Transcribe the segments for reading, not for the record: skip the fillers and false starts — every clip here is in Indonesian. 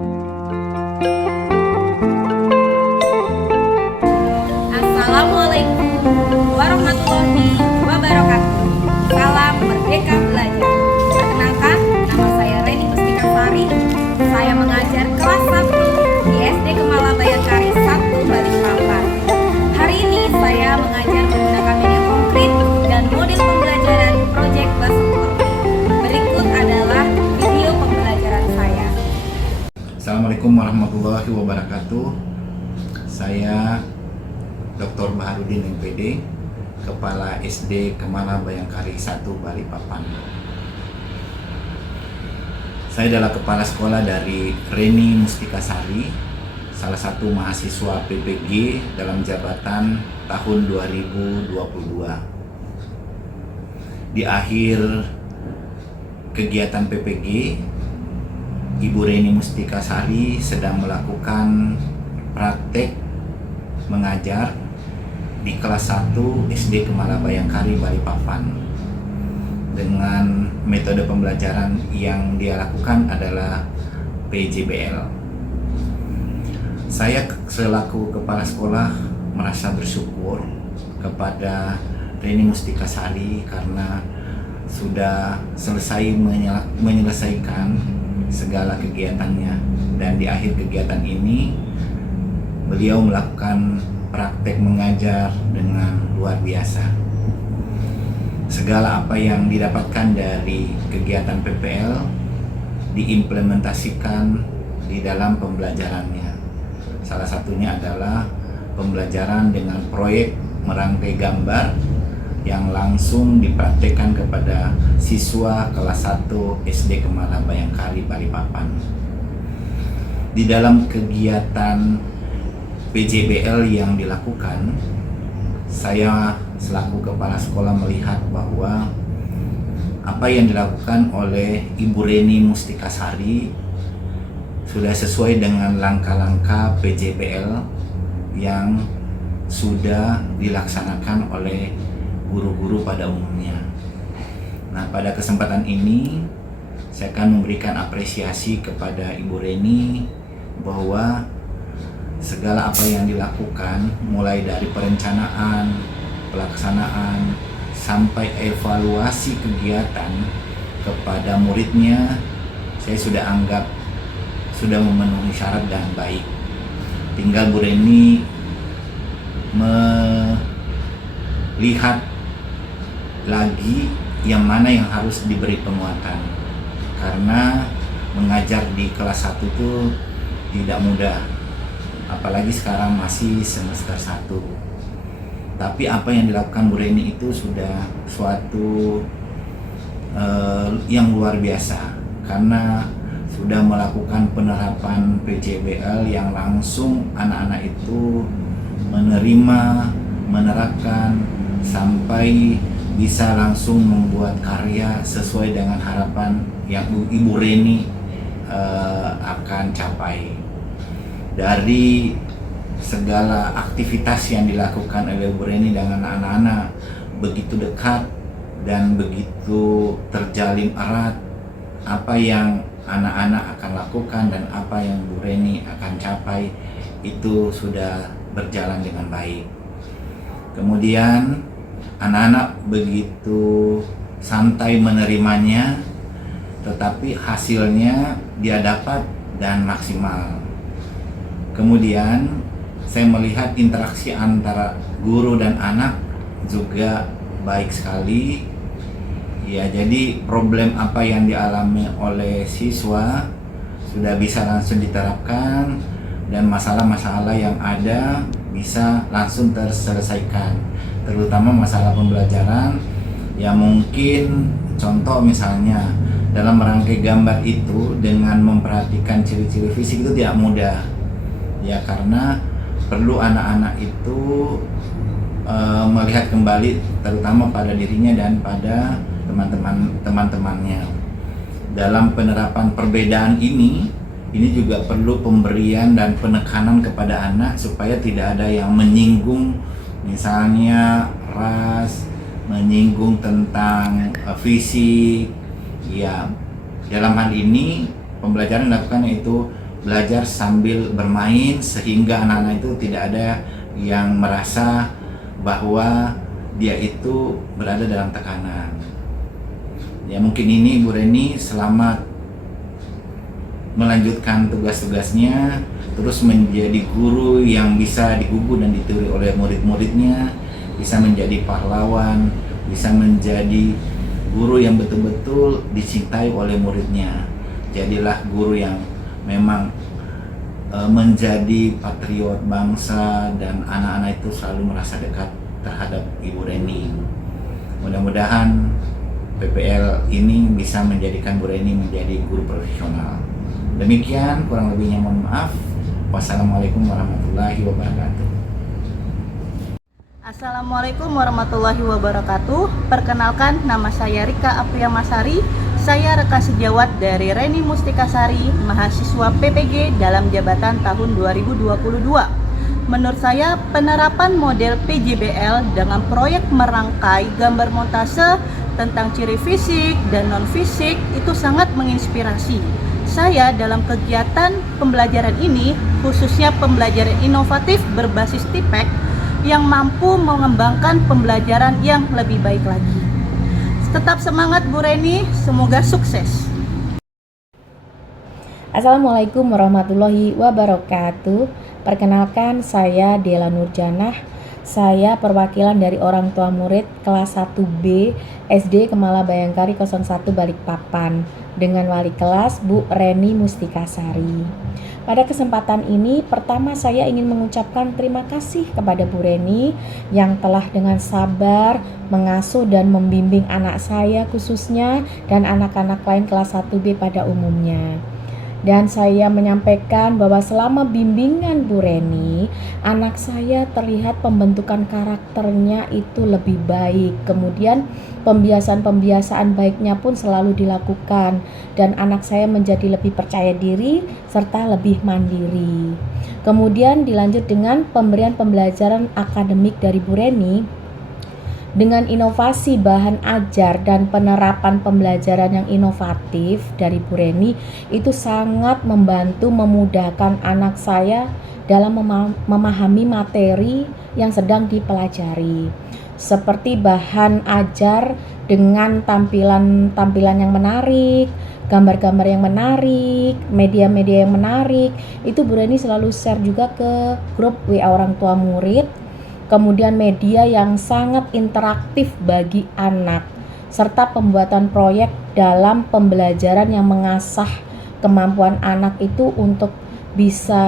Assalamualaikum warahmatullahi wabarakatuh. Salam Merdeka Belajar. Perkenalkan, nama saya Reni Mustika Sari. Saya mengajar kelas 1 di SD Kemala Bayangkari 1 Balikpapan. Hari ini saya mengajar menggunakan media konkret dan model pembelajaran Project Bahasa Turki. Berikut adalah video pembelajaran saya. Assalamualaikum warahmatullahi wabarakatuh. Saya Dr. Baharudin MPD, Kepala SD Kemala Bayangkari 1 Balikpapan. Saya adalah kepala sekolah dari Reni Mustika Sari, salah satu mahasiswa PPG dalam jabatan tahun 2022. Di akhir kegiatan PPG, Ibu Reni Mustika Sari sedang melakukan praktek mengajar di kelas 1 SD Kemala Bayangkari Balikpapan. Dengan metode pembelajaran yang dia lakukan adalah PJBL. Saya selaku kepala sekolah merasa bersyukur kepada Reni Mustika Sari karena sudah selesai menyelesaikan segala kegiatannya, dan di akhir kegiatan ini beliau melakukan praktek mengajar dengan luar biasa. Segala apa yang didapatkan dari kegiatan PPL diimplementasikan di dalam pembelajarannya. Salah satunya adalah pembelajaran dengan proyek merangkai gambar yang langsung dipraktekkan kepada siswa kelas 1 SD Kemala Bayangkari Balikpapan. Di dalam kegiatan PJBL yang dilakukan, saya selaku kepala sekolah melihat bahwa apa yang dilakukan oleh Ibu Reni Mustika Sari sudah sesuai dengan langkah-langkah PJBL yang sudah dilaksanakan oleh guru-guru pada umumnya. Nah, pada kesempatan ini saya akan memberikan apresiasi kepada Ibu Reni bahwa segala apa yang dilakukan, mulai dari perencanaan, pelaksanaan, sampai evaluasi kegiatan kepada muridnya, saya sudah anggap sudah memenuhi syarat dan baik. Tinggal Bu Reni melihat lagi yang mana yang harus diberi penguatan, karena mengajar di kelas 1 itu tidak mudah, apalagi sekarang masih semester 1. Tapi apa yang dilakukan Bu Reni itu sudah suatu yang luar biasa, karena sudah melakukan penerapan PJBL yang langsung anak-anak itu menerima, menerapkan, sampai bisa langsung membuat karya sesuai dengan harapan yang Ibu Reni akan capai. Dari segala aktivitas yang dilakukan oleh Bu Reni dengan anak-anak begitu dekat dan begitu terjalin erat, apa yang anak-anak akan lakukan dan apa yang Bu Reni akan capai itu sudah berjalan dengan baik. Kemudian anak-anak begitu santai menerimanya, tetapi hasilnya dia dapat dan maksimal. Kemudian saya melihat interaksi antara guru dan anak juga baik sekali. Ya, jadi problem apa yang dialami oleh siswa sudah bisa langsung diterapkan, dan masalah-masalah yang ada bisa langsung terselesaikan. Terutama masalah pembelajaran, ya mungkin contoh misalnya dalam merangkai gambar itu dengan memperhatikan ciri-ciri fisik itu tidak mudah. Ya, karena perlu anak-anak itu melihat kembali terutama pada dirinya dan pada teman-temannya. Dalam penerapan perbedaan ini juga perlu pemberian dan penekanan kepada anak supaya tidak ada yang menyinggung misalnya ras, menyinggung tentang fisik. Ya, dalam hal ini pembelajaran dilakukan yaitu belajar sambil bermain sehingga anak-anak itu tidak ada yang merasa bahwa dia itu berada dalam tekanan. Ya mungkin ini Bu Reni selamat melanjutkan tugas-tugasnya, terus menjadi guru yang bisa digugu dan ditiru oleh murid-muridnya, bisa menjadi pahlawan, bisa menjadi guru yang betul-betul dicintai oleh muridnya. Jadilah guru yang memang menjadi patriot bangsa dan anak-anak itu selalu merasa dekat terhadap Ibu Reni. Mudah-mudahan PPL ini bisa menjadikan Bu Reni menjadi guru profesional. Demikian, kurang lebihnya mohon maaf. Wassalamualaikum warahmatullahi wabarakatuh. Assalamualaikum warahmatullahi wabarakatuh. Perkenalkan, nama saya Rika Apriyamasari. Saya rekan sejawat dari Reni Mustikasari, mahasiswa PPG dalam jabatan tahun 2022. Menurut saya, penerapan model PJBL dengan proyek merangkai gambar montase tentang ciri fisik dan non-fisik itu sangat menginspirasi. Saya dalam kegiatan pembelajaran ini, khususnya pembelajaran inovatif berbasis TIPEK, yang mampu mengembangkan pembelajaran yang lebih baik lagi. Tetap semangat Bu Reni, semoga sukses. Assalamualaikum warahmatullahi wabarakatuh. Perkenalkan, saya Dela Nurjanah. Saya perwakilan dari orang tua murid kelas 1B SD Kemala Bayangkari 01 Balikpapan dengan wali kelas Bu Reni Mustikasari. Pada kesempatan ini, pertama saya ingin mengucapkan terima kasih kepada Bu Reni yang telah dengan sabar mengasuh dan membimbing anak saya khususnya dan anak-anak lain kelas 1B pada umumnya. Dan saya menyampaikan bahwa selama bimbingan Bu Reni, anak saya terlihat pembentukan karakternya itu lebih baik. Kemudian pembiasaan-pembiasaan baiknya pun selalu dilakukan. Dan anak saya menjadi lebih percaya diri serta lebih mandiri. Kemudian dilanjut dengan pemberian pembelajaran akademik dari Bu Reni. Dengan inovasi bahan ajar dan penerapan pembelajaran yang inovatif dari Bu Reni, itu sangat membantu memudahkan anak saya dalam memahami materi yang sedang dipelajari. Seperti bahan ajar dengan tampilan yang menarik, gambar-gambar yang menarik, media-media yang menarik, itu Bu Reni selalu share juga ke grup WA orang tua murid. Kemudian media yang sangat interaktif bagi anak, serta pembuatan proyek dalam pembelajaran yang mengasah kemampuan anak itu untuk bisa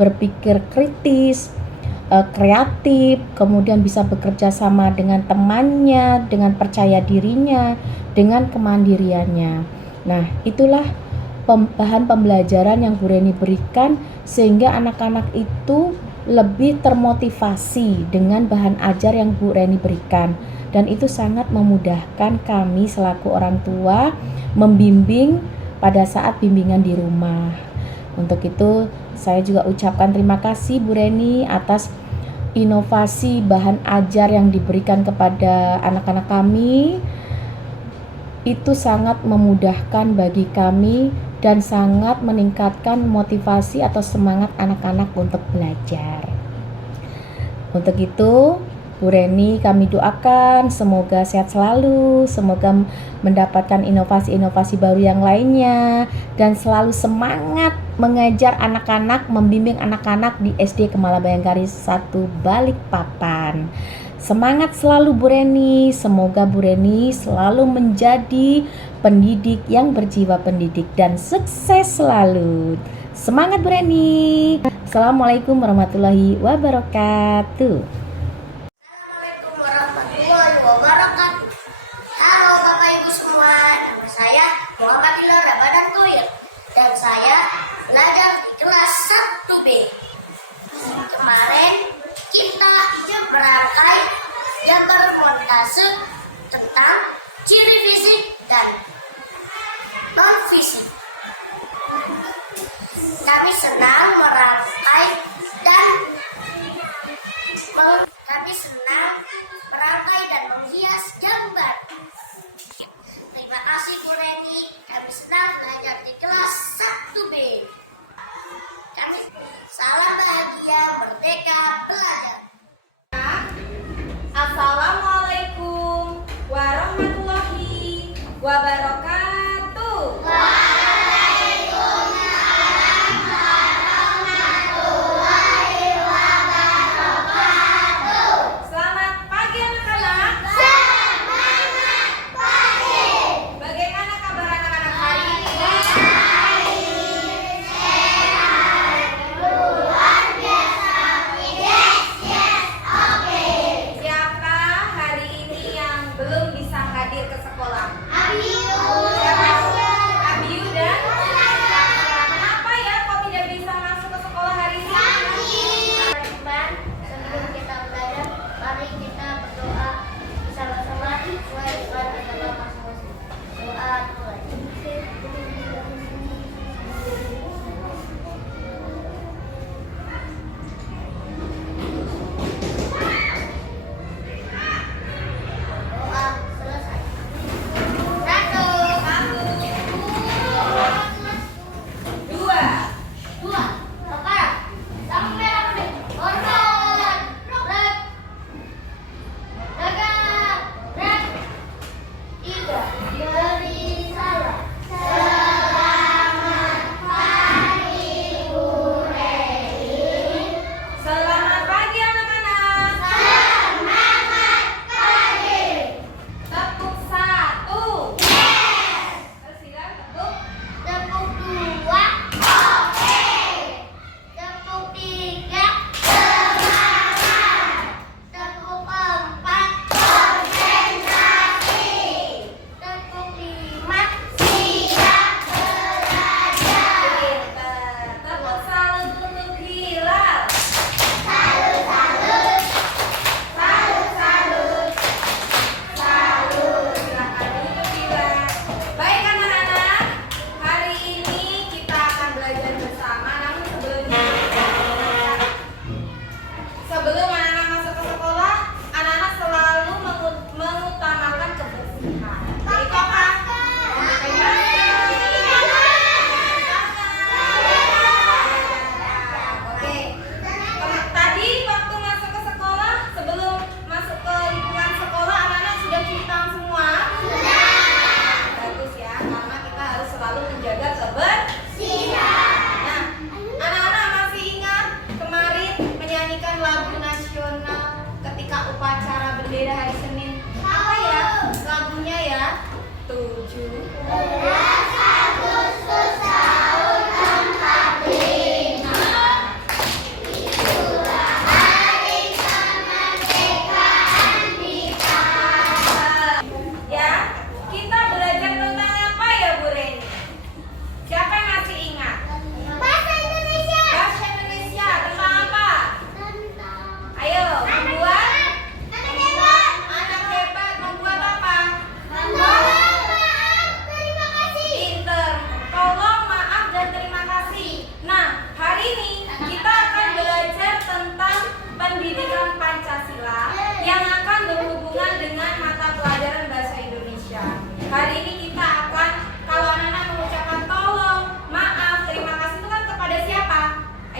berpikir kritis, kreatif, kemudian bisa bekerja sama dengan temannya, dengan percaya dirinya, dengan kemandiriannya. Nah, itulah bahan pembelajaran yang Bu Reni berikan sehingga anak-anak itu lebih termotivasi dengan bahan ajar yang Bu Reni berikan, dan itu sangat memudahkan kami selaku orang tua membimbing pada saat bimbingan di rumah. Untuk itu saya juga ucapkan terima kasih Bu Reni atas inovasi bahan ajar yang diberikan kepada anak-anak kami. Itu sangat memudahkan bagi kami dan sangat meningkatkan motivasi atau semangat anak-anak untuk belajar. Untuk itu, Bu Reni kami doakan semoga sehat selalu, semoga mendapatkan inovasi-inovasi baru yang lainnya, dan selalu semangat mengajar anak-anak, membimbing anak-anak di SD Kemala Bayangkari 1 Balikpapan. Semangat selalu Bu Reni, semoga Bu Reni selalu menjadi pendidik yang berjiwa pendidik dan sukses selalu. Semangat Bu Reni. Assalamualaikum warahmatullahi wabarakatuh. Assalamualaikum warahmatullahi wabarakatuh. Halo Bapak Ibu semua, nama saya Muhammad Ilham Ramadan Toyir dan saya belajar di kelas 1B. Kemarin kita merangkai gambar montase tentang ciri fisik dan non-fisik. Kami senang merangkai dan menghias gambar. Terima kasih Bu Reni, kami senang belajar di kelas 1B.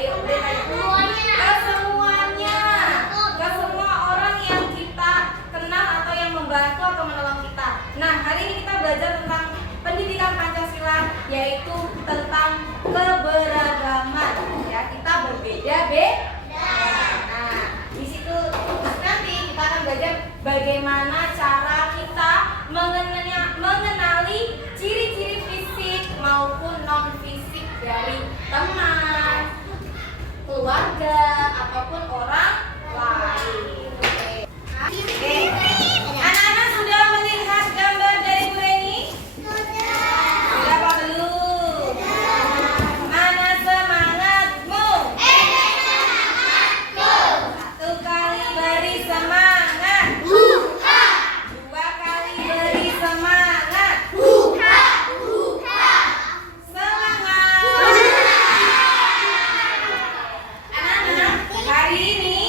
Ke semuanya, ke semua orang yang kita kenal atau yang membantu atau menolong kita. Nah, hari ini kita belajar tentang pendidikan Pancasila, yaitu tentang keberagaman. Ya, kita berbeda-beda. Nah, di situ nanti kita akan belajar bagaimana cara kita mengenali ciri-ciri fisik maupun non fisik dari teman, keluarga, ataupun orang lain. Oke. Anak-anak sudah melihat gambar dari Bu Reni? Sudah apa belum? Mana semangatmu? Satu kali beri semangat. Dua kali beri semangat. Semangat. Anak-anak, hari ini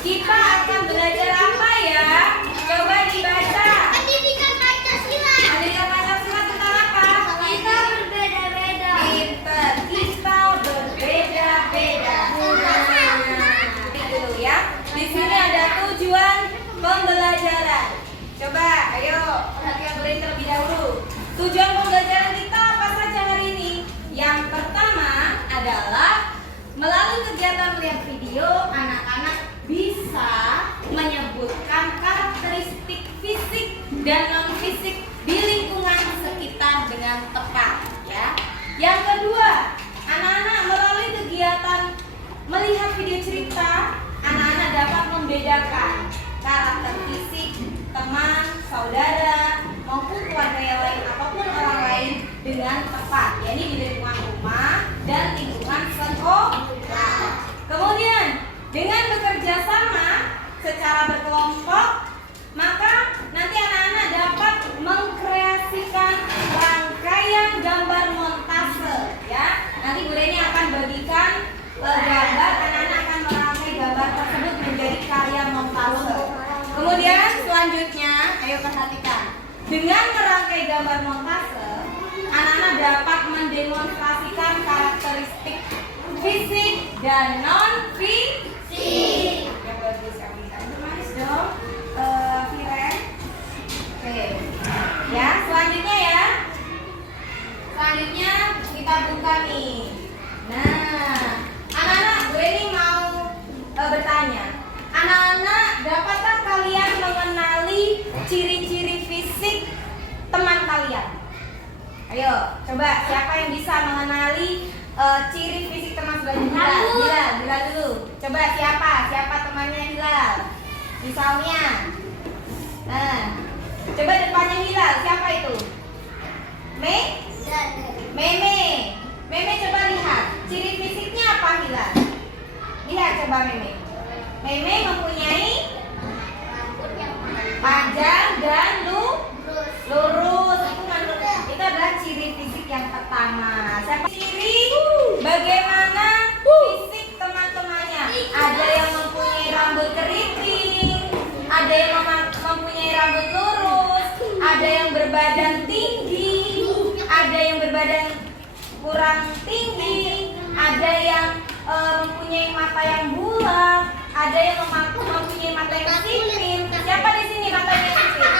kita akan belajar apa ya? Coba dibaca. Pendidikan Pancasila. Pendidikan Pancasila tentang apa? Kita berbeda-beda. Pinter, kita berbeda-beda. Ini dulu ya. Di sini ada tujuan pembelajaran. Coba, ayo perhatikan beri terlebih dahulu. Tujuan pembelajaran kita apa saja hari ini? Yang pertama adalah melalui kegiatan melihat video, anak-anak bisa menyebutkan karakteristik fisik dan non fisik di lingkungan sekitar dengan tepat, ya. Yang kedua, anak-anak melalui kegiatan melihat video cerita, anak-anak dapat membedakan karakter fisik teman, saudara, maupun keluarga yang lain apapun orang lain dengan tepat, yakni di lingkungan rumah dan lingkungan sekolah. Kemudian dengan bekerja sama secara berkelompok, maka nanti anak-anak dapat mengkreasikan rangkaian gambar montase, ya. Nanti Bu Reni akan bagikan gambar, anak-anak akan merangkai gambar tersebut menjadi karya montase. Kemudian selanjutnya, ayo perhatikan. Dengan merangkai gambar montase, anak-anak dapat mendemonstrasikan karakteristik fisik dan non fisik. Ya, bagus sekali. Manis dong, Viren. Oke. Ya, selanjutnya ya. Selanjutnya kita buka nih. Nah, anak-anak, gue ini mau bertanya. Anak-anak, dapatkah kalian mengenali ciri-ciri fisik teman kalian? Ayo, coba siapa yang bisa mengenali ciri fisik teman sebelah Hilal dulu. Coba siapa temannya Hilal? Misalnya, nah, coba depannya Hilal, siapa itu? Meme, coba lihat ciri fisiknya apa Hilal? Lihat coba Meme. Meme mempunyai panjang dan lurus. Itu adalah ciri fisik yang pertama. Siapa ciri bagaimana fisik teman-temannya? Ada yang mempunyai rambut keriting, ada yang mempunyai rambut lurus, ada yang berbadan tinggi, ada yang berbadan kurang tinggi, ada yang mempunyai mata yang bulat, ada yang mempunyai mata yang sipit. Siapa di sini matanya sipit?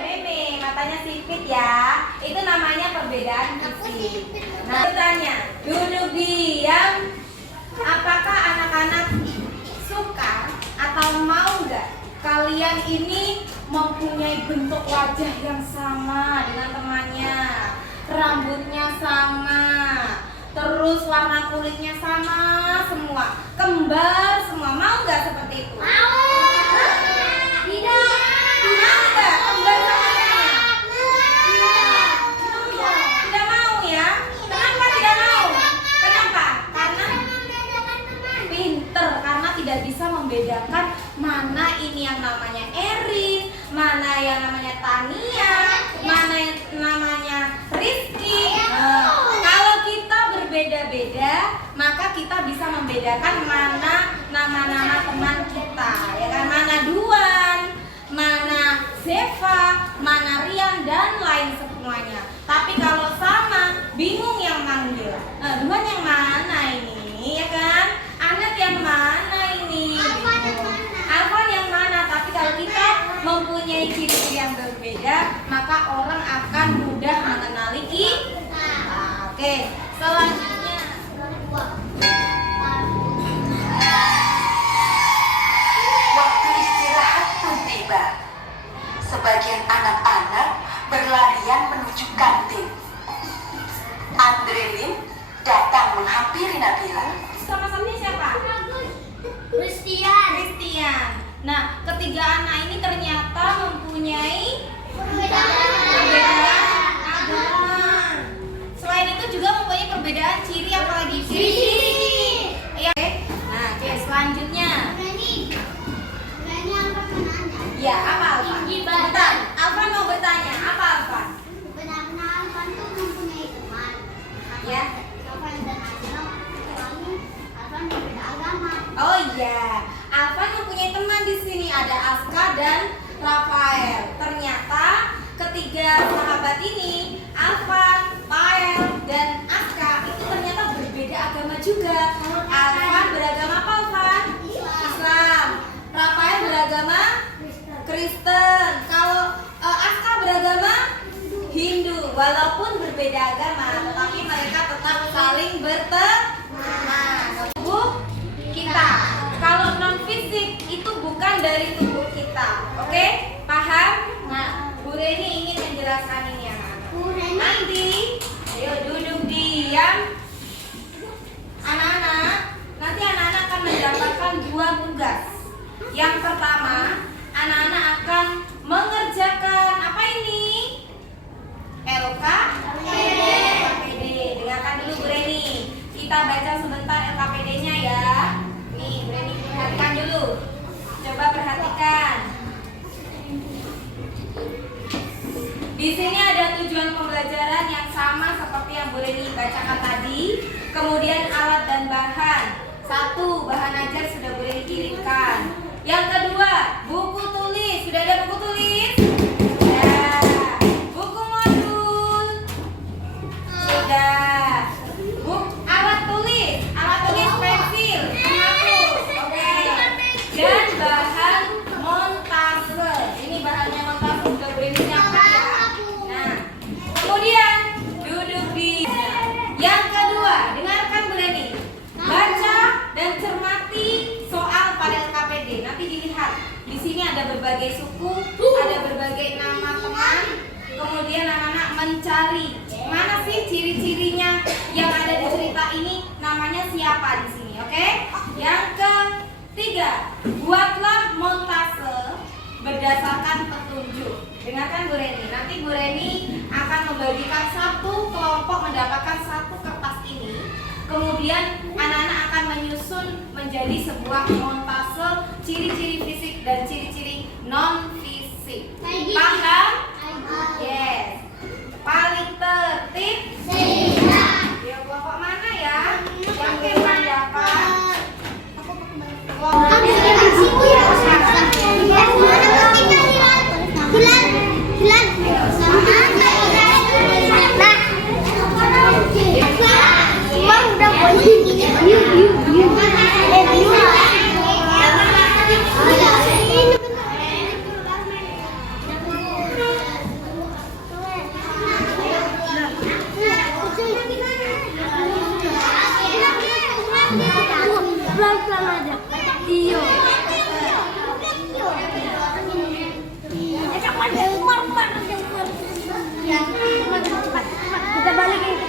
Meme, matanya sipit ya. Itu namanya perbedaan fisik. Nah, bertanya, duduk diam. Apakah anak-anak suka atau mau nggak kalian ini mempunyai bentuk wajah yang sama dengan temannya, rambutnya sama, terus warna kulitnya sama semua, kembar semua? Mau nggak seperti itu? Mau. Tidak. Mau nggak kembar sama temannya? Tidak mau ya? Kenapa tidak mau? Kenapa? Karena pinter, karena tidak bisa membedakan mana ini yang namanya Erin, mana yang namanya Tania, mana yang namanya Rizky. Kalau kita berbeda-beda, maka kita bisa membedakan mana nama-nama teman kita, ya kan? Mana Duan, mana Zeva, mana Rian, dan lain semuanya. Tapi kalau sama, bingung yang manggil. Duan yang mana ini? berbeda, maka orang akan mudah mengenali kita. Oke, selanjutnya. Waktu istirahat pun tiba. Sebagian anak-anak berlarian menuju kantin. Andrelin datang menghampiri Nabila. Sama-sama siapa? Christian. Christian. Nah, ketiga anak ini ternyata mempunyai perbedaan agama. Selain itu juga mempunyai perbedaan ciri, apalagi ciri. Ya. Nah, oke, selanjutnya. Berani apa menanya? Ya, apa Alfa? Tinggi Bentar, badan. Alfa mau bertanya, apa Alfa? Benar-benar Alvan tuh mempunyai teman. Ya. Alvan dan Adel, soalnya Alvan berbeda agama. Oh iya, Alfa mempunyai teman di sini, ada Aska dan Rafael. Ternyata ketiga sahabat ini, Alfa, Pael, dan Aska itu ternyata berbeda agama juga. Alfa beragama apa, Alfa? Islam. Rafael beragama Kristen. Kalau Aska beragama Hindu. Walaupun berbeda agama, tetapi mereka tetap saling berteman. Tubuh kita. Kalau non fisik itu bukan dari tubuh kita. Oke? Paham? Nah, Bu Reni ingin menjelaskan ini anak-anak. Nanti, ayo duduk diam. Anak-anak, nanti anak-anak akan mendapatkan 2 tugas. Yang pertama, anak-anak akan mengerjakan apa ini? LKPD. Dengarkan dulu Bu Reni. Kita baca sebentar LKPD-nya ya. Nih, Bu Reni perhatikan dulu. Coba perhatikan. Di sini ada tujuan pembelajaran yang sama seperti yang Bu Reni bacakan tadi. Kemudian alat dan bahan. 1, bahan ajar sudah Bu Reni kirimkan. Yang kedua, buku tulis. Sudah ada buku tulis? Ya. Buku modul. Sudah. Alat tulis pensil, penghapus. Oke. Dan bahan montase. Ini bahannya montase sudah Bu Reni siapkan ya. Nah, kemudian duduk di. Yang kedua, dengarkan Bu Reni. Baca dan cermati soal pada LKPD. Nanti dilihat. Di sini ada berbagai suku, ada berbagai nama teman. Kemudian anak-anak mencari mana sih ciri-cirinya yang ada di cerita ini, namanya siapa di sini, oke? Yang ketiga, buatlah montase berdasarkan petunjuk. Dengarkan Bu Reni. Nanti Bu Reni akan membagikan 1 kelompok mendapatkan 1 kertas ini. Kemudian anak-anak akan menyusun menjadi sebuah montase ciri-ciri fisik dan ciri-ciri non fisik. Paham? Yes. Paling tertib. Ya, kelompok mana ya? Yang depan dapat. Pelan-pelan aja. Iyo.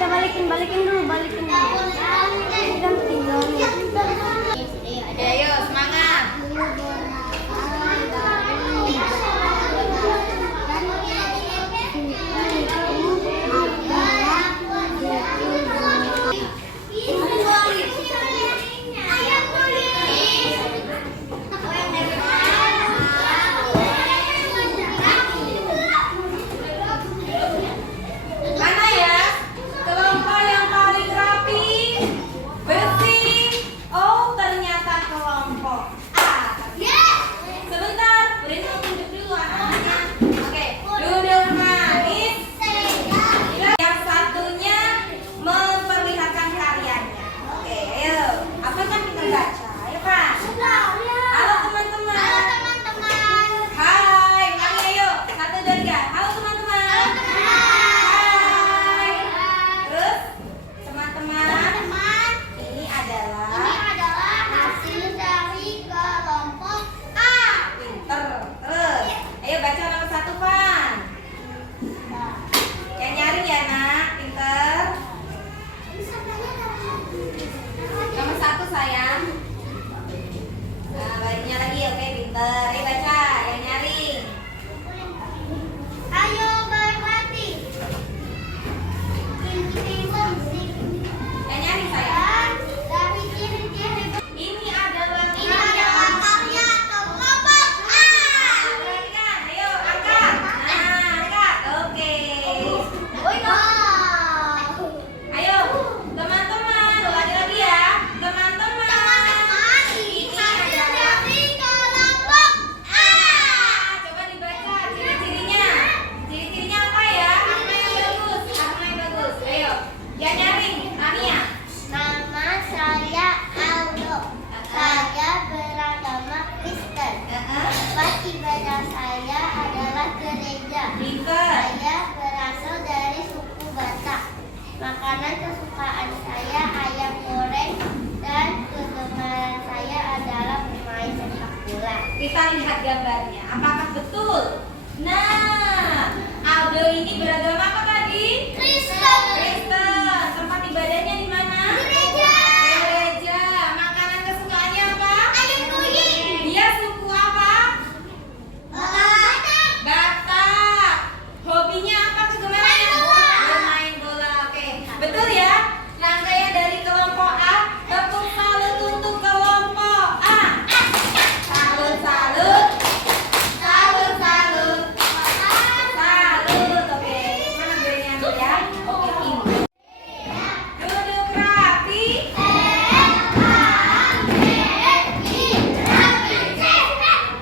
Kita balikin dulu. Ganti dong. Ayo, semangat. Mana ya? Kelompok yang paling rapi kesukaan saya ayam goreng dan kegemaran saya adalah bermain sepak bola. Kita lihat gambarnya. Apakah betul? Nah, Aldo ini beragama apa tadi? Kristen. Kristen. Tempat ibadahnya di mana? Gereja. Gereja. Makanan kesukaannya apa? Ayam goreng. Dia suku apa? Batak. Hobinya apa kegemarannya? Main bola. Bermain bola. Oke. Betul ya? Rangkaian dari kelompok A. Tepuk salut untuk kelompok A. Salut, salut. Salut, salut. Salut. Oke. Mana berinya tuh ya? Oke, ini. Duduk rapi.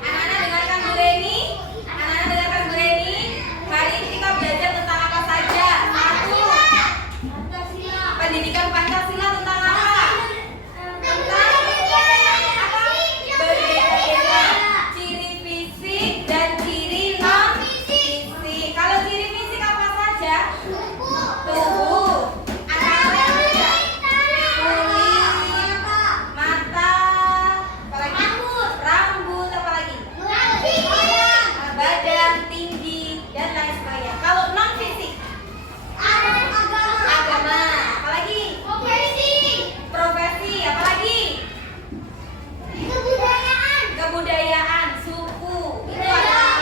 Anak-anak dengarkan Bu Reni. Anak-anak dengarkan Bu Reni. Hari ini kita belajar tentang apa saja? Satu. Pendidikan Pancasila tentang apa? Tentang apa? Berbeda-beda. Ciri fisik dan ciri non fisik. Kalau ciri fisik apa saja? Tubuh. Anak-anak juga. Kulit. Mata. Apalagi? Rambut. Apalagi? Badan, tinggi, dan lain sebagainya. Kalau non fisik, agama, apalagi? Profesi, apalagi? Kebudayaan, suku, itu adalah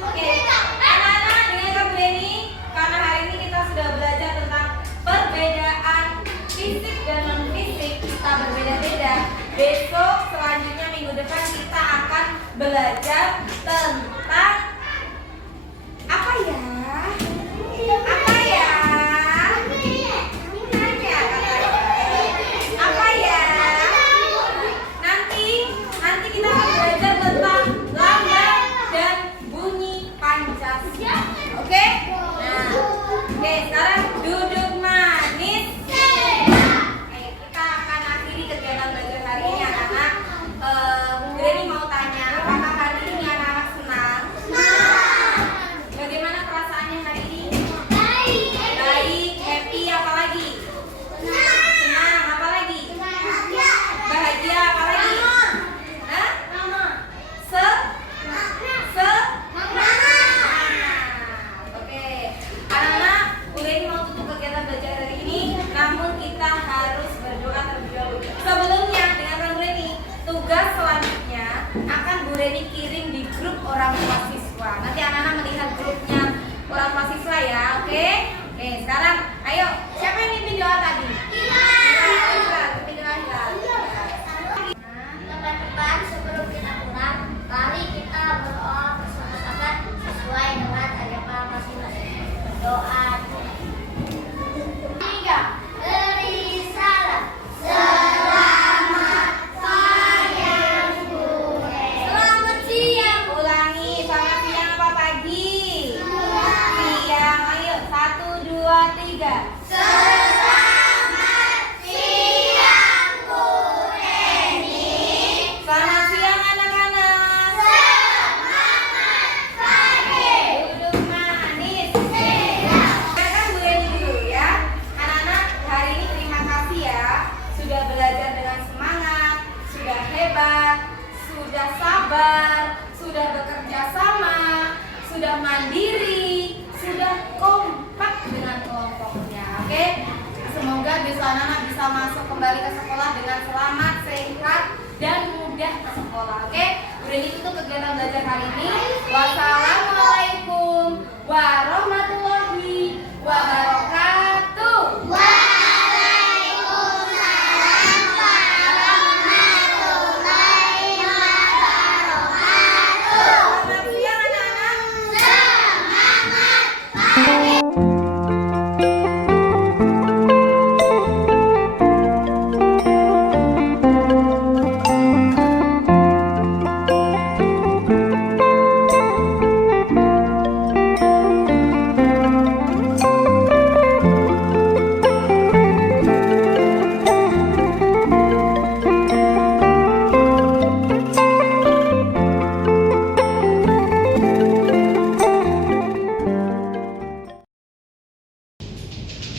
Oke, anak-anak dengarkan Bu Reni, karena hari ini kita sudah belajar tentang perbedaan fisik dan non fisik. Kita berbeda-beda. Besok selanjutnya minggu depan kita akan belajar tentang apa ya? Apa ya? Kamu nanya katanya. Apa ya? Nanti kita akan belajar tentang lambang dan bunyi Pancasila. Oke? Nah, oke, sekarang duduk manis. Oke, kita akan akhiri kegiatan belajar hari ini anak-anak. Bu Reni mau tanya, apakah hari ini anak-anak senang? Bagaimana perasaannya hari ini? Baik, happy, apa lagi? Senang, apa lagi? Bahagia, apa lagi? Hah? Oke, anak-anak, Bu Reni mau tutup kegiatan belajar hari ini, namun kita harus berdoa terlebih dahulu. Sebelumnya, dengarkan Bu Reni, tugas selanjutnya akan Bu Reni kirim di grup orang tua siswa. Nanti anak-anak melihat grupnya orang tua siswa ya, oke? Oke, sekarang ayo, siapa yang mimpin doa tadi? Mimpin doa Hilal. Teman-teman, sebelum kita pulang, mari kita berdoa bersama-sama sesuai dengan agama masing-masing. Berdoa. 3. Beri salam. Selamat pagi, selamat siang. Ulangi, selamat siang apa pagi? Siang, ayo 1, 2, 3. Selamat siang, Bu Reni. Selamat siang anak-anak. Semangat pagi. Duduk manis. Dengarkan Bu Reni dulu ya. Anak-anak, hari ini terima kasih ya sudah belajar dengan semangat, sudah hebat, sudah sabar, sudah bekerja sama, sudah mandiri, sudah kompak dengan kelompoknya. Oke? Semoga besok anak-anak bisa masuk kembali ke sekolah dengan selamat, sehat, dan mudah ke sekolah. Oke? Udah itu kegiatan belajar hari ini. Wassalamualaikum warahmatullahi wabarakatuh. Waalaikumsalam warahmatullahi wabarakatuh. Selamat siang anak-anak. Semangat pagi.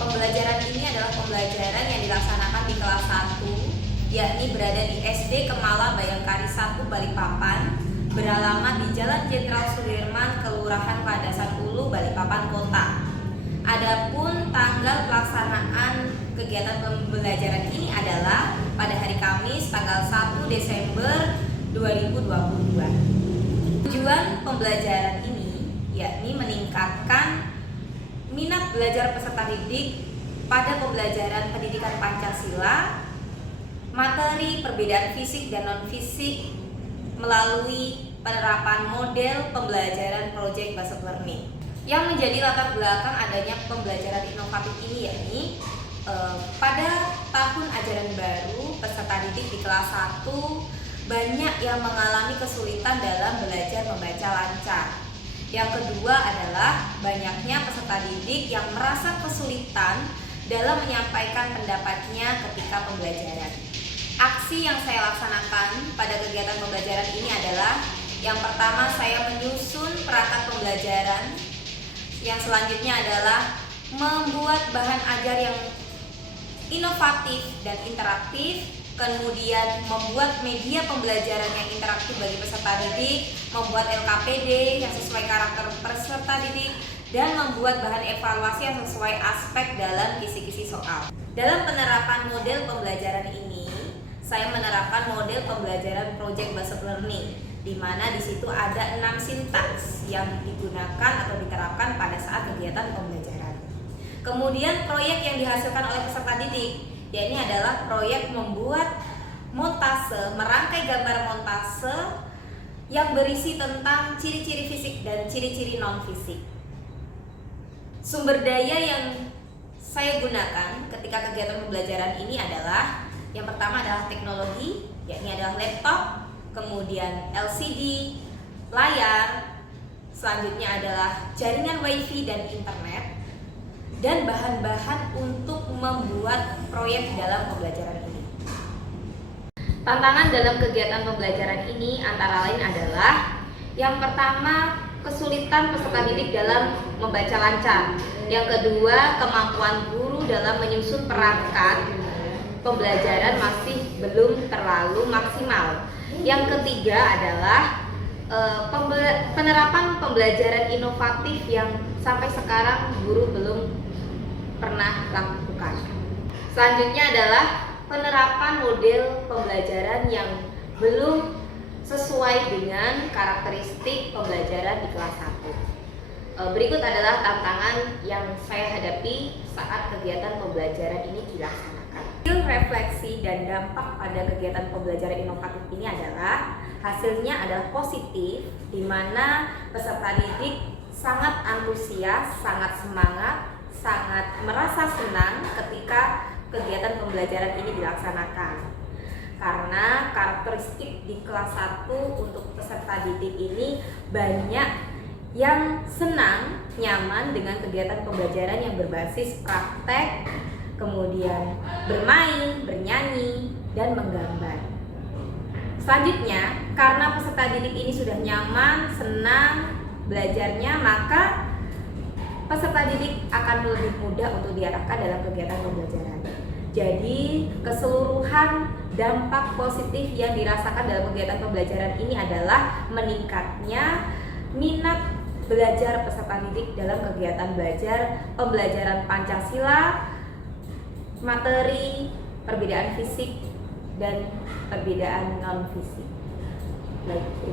Pembelajaran ini adalah pembelajaran yang dilaksanakan di kelas 1, yakni berada di SD Kemala Bayangkari 1 Balikpapan, beralamat di Jalan Jenderal Sudirman, Kelurahan Padasan Ulu, Balikpapan Kota. Adapun tanggal pelaksanaan kegiatan pembelajaran ini adalah pada hari Kamis tanggal 1 Desember 2022. Tujuan pembelajaran ini yakni meningkatkan minat belajar peserta didik pada pembelajaran pendidikan Pancasila, materi perbedaan fisik dan non-fisik melalui penerapan model pembelajaran Project Based Learning. Yang menjadi latar belakang adanya pembelajaran inovatif ini yakni pada tahun ajaran baru peserta didik di kelas 1 banyak yang mengalami kesulitan dalam belajar membaca lancar. Yang kedua adalah banyaknya peserta didik yang merasa kesulitan dalam menyampaikan pendapatnya ketika pembelajaran. Aksi yang saya laksanakan pada kegiatan pembelajaran ini adalah yang pertama, saya menyusun perangkat pembelajaran. Yang selanjutnya adalah membuat bahan ajar yang inovatif dan interaktif, kemudian membuat media pembelajaran yang interaktif bagi peserta didik, membuat LKPD yang sesuai karakter peserta didik, dan membuat bahan evaluasi yang sesuai aspek dalam kisi-kisi soal. Dalam penerapan model pembelajaran ini, saya menerapkan model pembelajaran Project Based Learning, di mana di situ ada 6 sintaks yang digunakan atau diterapkan pada saat kegiatan pembelajaran. Kemudian proyek yang dihasilkan oleh peserta didik, yakni adalah proyek membuat montase, merangkai gambar montase yang berisi tentang ciri-ciri fisik dan ciri-ciri non-fisik. Sumber daya yang saya gunakan ketika kegiatan pembelajaran ini adalah yang pertama adalah teknologi, yakni adalah laptop, kemudian LCD, layar, selanjutnya adalah jaringan WiFi dan internet, dan bahan-bahan untuk membuat proyek dalam pembelajaran ini. Tantangan dalam kegiatan pembelajaran ini antara lain adalah yang pertama, kesulitan peserta didik dalam membaca lancar. Yang kedua, kemampuan guru dalam menyusun perangkat pembelajaran masih belum terlalu maksimal. Yang ketiga adalah penerapan pembelajaran inovatif yang sampai sekarang guru belum pernah lakukan. Selanjutnya adalah penerapan model pembelajaran yang belum sesuai dengan karakteristik pembelajaran di kelas 1. Berikut adalah tantangan yang saya hadapi saat kegiatan pembelajaran ini dilaksanakan. Hasil refleksi dan dampak pada kegiatan pembelajaran inovatif ini adalah hasilnya adalah positif, di mana peserta didik sangat antusias, sangat semangat, sangat merasa senang ketika kegiatan pembelajaran ini dilaksanakan. Karena karakteristik di kelas 1 untuk peserta didik ini banyak yang senang, nyaman dengan kegiatan pembelajaran yang berbasis praktek, kemudian bermain, bernyanyi, dan menggambar. Selanjutnya, karena peserta didik ini sudah nyaman, senang belajarnya, maka peserta didik akan lebih mudah untuk diarahkan dalam kegiatan pembelajaran. Jadi, keseluruhan dampak positif yang dirasakan dalam kegiatan pembelajaran ini adalah meningkatnya minat belajar peserta didik dalam kegiatan belajar pembelajaran Pancasila, materi perbedaan fisik dan perbedaan non-fisik. Baik, terima kasih.